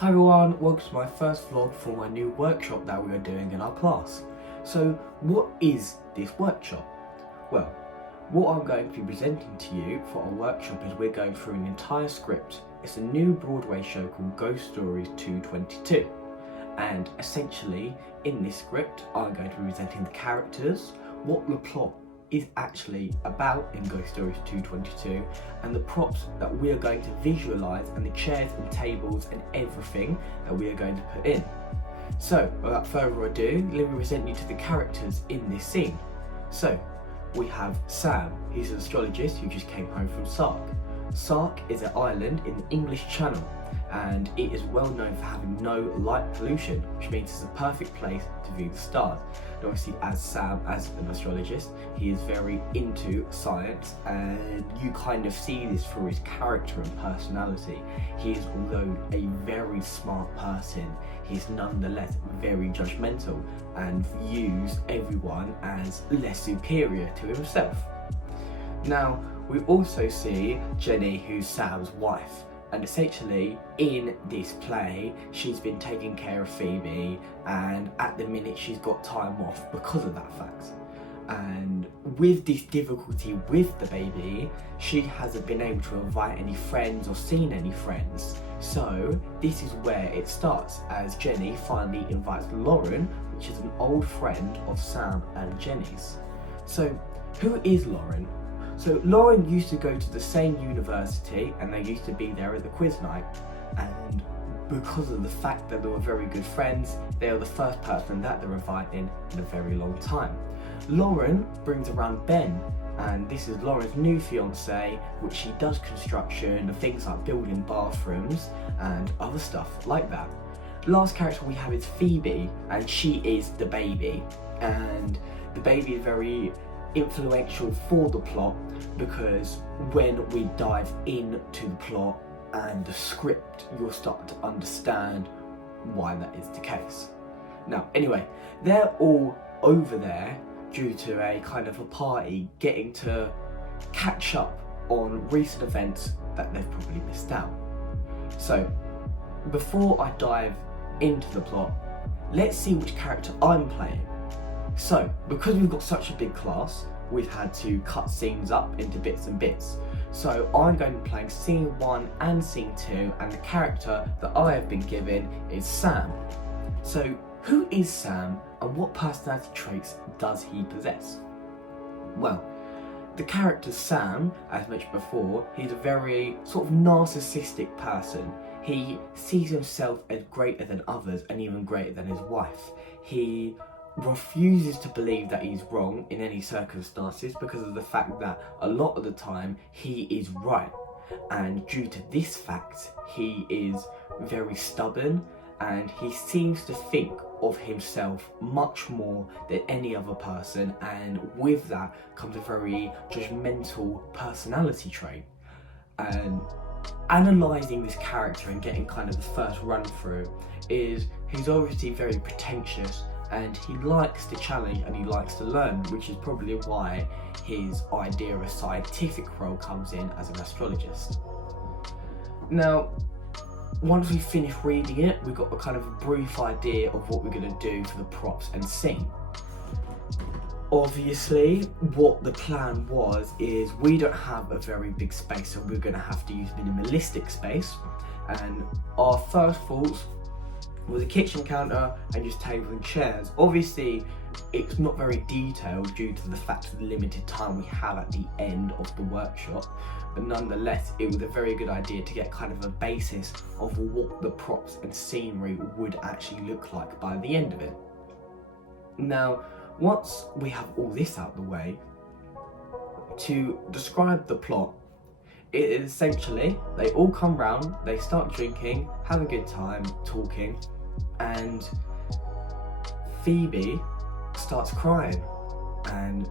Hi everyone, welcome to my first vlog for my new workshop that we are doing in our class. So what is this workshop? Well, what I'm going to be presenting to you for our workshop is we're going through an entire script. It's a new Broadway show called Ghost Stories 222. And essentially in this script I'm going to be presenting the characters, what the plot is actually about in Ghost Stories 222 and the props that we are going to visualise and the chairs and tables and everything that we are going to put in. So without further ado, let me present you to the characters in this scene. So we have Sam, he's an astrologist who just came home from Sark. Sark is an island in the English Channel and it is well known for having no light pollution, which means it's a perfect place to view the stars. And obviously as Sam, as an astrologist, he is very into science and you kind of see this through his character and personality. He is, although a very smart person, he's nonetheless very judgmental and views everyone as less superior to himself. Now, we also see Jenny, who's Sam's wife. And essentially in this play she's been taking care of Phoebe and at the minute she's got time off because of that fact. And with this difficulty with the baby, she hasn't been able to invite any friends or seen any friends. So this is where it starts, as Jenny finally invites Lauren, which is an old friend of Sam and Jenny's. So who is Lauren? So Lauren used to go to the same university and they used to be there at the quiz night, and because of the fact that they were very good friends, they are the first person that they're inviting in a very long time. Lauren brings around Ben, and this is Lauren's new fiance, which she does construction and things like building bathrooms and other stuff like that. Last character we have is Phoebe, and she is the baby, and the baby is very influential for the plot because when we dive into the plot and the script, you'll start to understand why that is the case. Now, anyway, they're all over there due to a kind of a party, getting to catch up on recent events that they've probably missed out. So, before I dive into the plot, let's see which character I'm playing. So, because we've got such a big class, we've had to cut scenes up into bits and bits. So I'm going to be playing scene 1 and scene 2, and the character that I have been given is Sam. So who is Sam and what personality traits does he possess? Well, the character Sam, as mentioned before, he's a very sort of narcissistic person. He sees himself as greater than others and even greater than his wife. He refuses to believe that he's wrong in any circumstances because of the fact that a lot of the time he is right, and due to this fact he is very stubborn and he seems to think of himself much more than any other person, and with that comes a very judgmental personality trait. And analysing this character and getting kind of the first run through is he's obviously very pretentious and he likes to challenge and he likes to learn, which is probably why his idea of a scientific role comes in as an astrologist. Now, once we finish reading it, we've got a kind of a brief idea of what we're going to do for the props and scene. Obviously, what the plan was is we don't have a very big space, so we're going to have to use minimalistic space, and our first thoughts was a kitchen counter and just tables and chairs. Obviously, it's not very detailed due to the fact of the limited time we have at the end of the workshop, but nonetheless, it was a very good idea to get kind of a basis of what the props and scenery would actually look like by the end of it. Now, once we have all this out of the way, to describe the plot, it is essentially, they all come round, they start drinking, have a good time, talking, and Phoebe starts crying and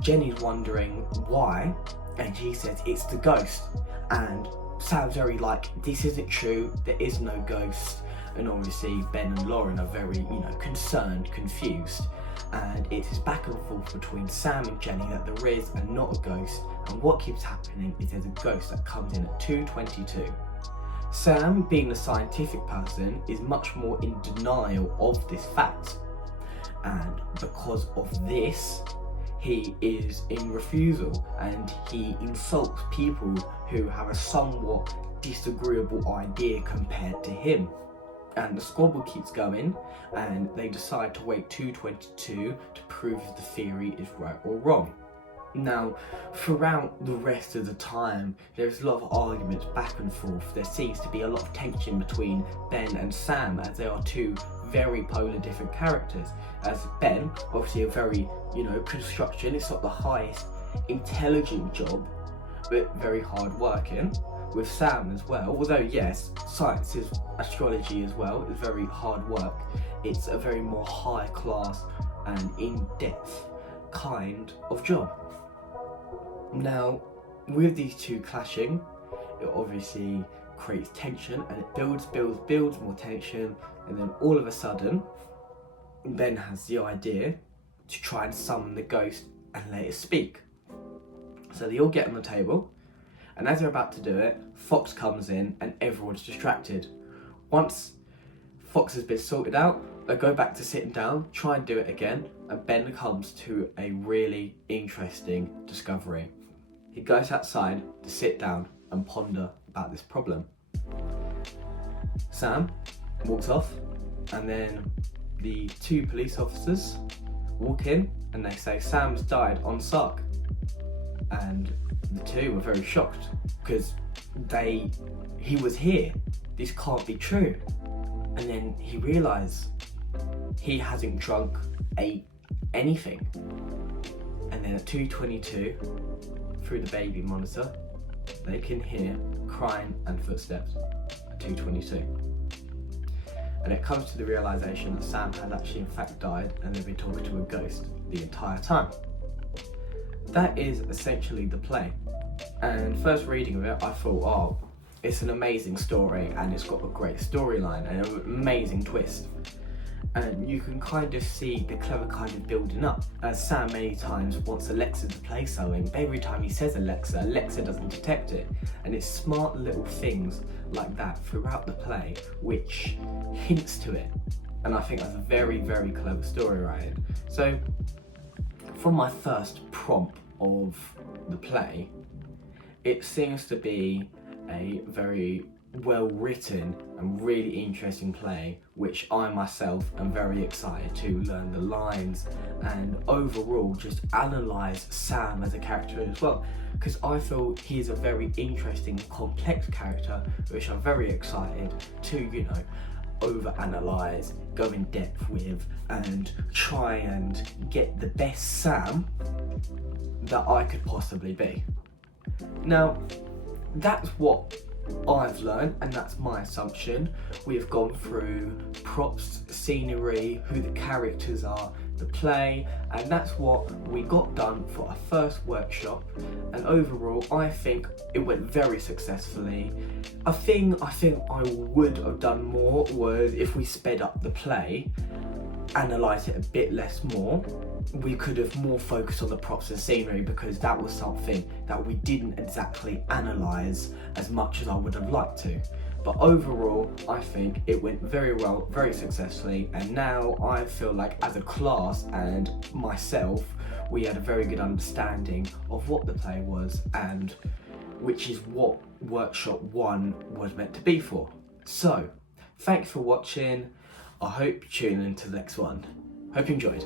Jenny's wondering why, and she says it's the ghost, and Sam's very like, this isn't true, there is no ghost, and obviously Ben and Lauren are very, concerned, confused, and it is back and forth between Sam and Jenny that there is and not a ghost, and what keeps happening is there's a ghost that comes in at 2:22. Sam, being a scientific person, is much more in denial of this fact, and because of this, he is in refusal and he insults people who have a somewhat disagreeable idea compared to him. And the squabble keeps going, and they decide to wait 222 to prove if the theory is right or wrong. Now, throughout the rest of the time, there's a lot of arguments back and forth. There seems to be a lot of tension between Ben and Sam, as they are two very polar different characters. As Ben, obviously a very, construction, it's not the highest intelligent job, but very hard working. With Sam as well, although yes, science is astrology as well, is very hard work. It's a very more high class and in-depth kind of job. Now, with these two clashing, it obviously creates tension, and it builds more tension, and then all of a sudden, Ben has the idea to try and summon the ghost and let it speak. So they all get on the table, and as they're about to do it, Fox comes in and everyone's distracted. Once Fox has been sorted out, they go back to sitting down, try and do it again, and Ben comes to a really interesting discovery. He goes outside to sit down and ponder about this problem. Sam walks off, and then the two police officers walk in and they say Sam's died on Sark. And the two were very shocked because he was here. This can't be true. And then he realised he hasn't drunk, ate anything. And then at 2:22, through the baby monitor, they can hear crying and footsteps at 2:22. And it comes to the realisation that Sam had actually in fact died and they've been talking to a ghost the entire time. That is essentially the play. And first reading of it, I thought, it's an amazing story and it's got a great storyline and an amazing twist. And you can kind of see the clever kind of building up, as Sam many times wants Alexa to play something, but every time he says Alexa doesn't detect it. And it's smart little things like that throughout the play which hints to it. And I think that's a very, very clever story writing. So from my first prompt of the play, it seems to be a very well written and really interesting play, which I myself am very excited to learn the lines and overall just analyse Sam as a character as well, because I feel he's a very interesting, complex character, which I'm very excited to, overanalyze, go in depth with, and try and get the best Sam that I could possibly be. Now, that's what I've learned, and that's my assumption. We've gone through props, scenery, who the characters are, the play, and that's what we got done for our first workshop. And overall, I think it went very successfully. A thing I think I would have done more was if we sped up the play, analyse it a bit less more. We could have more focused on the props and scenery, because that was something that we didn't exactly analyse as much as I would have liked to. But overall, I think it went very well, very successfully, and now I feel like as a class and myself, we had a very good understanding of what the play was, and which is what Workshop 1 was meant to be for. So, thanks for watching. I hope you tune in to the next one. Hope you enjoyed.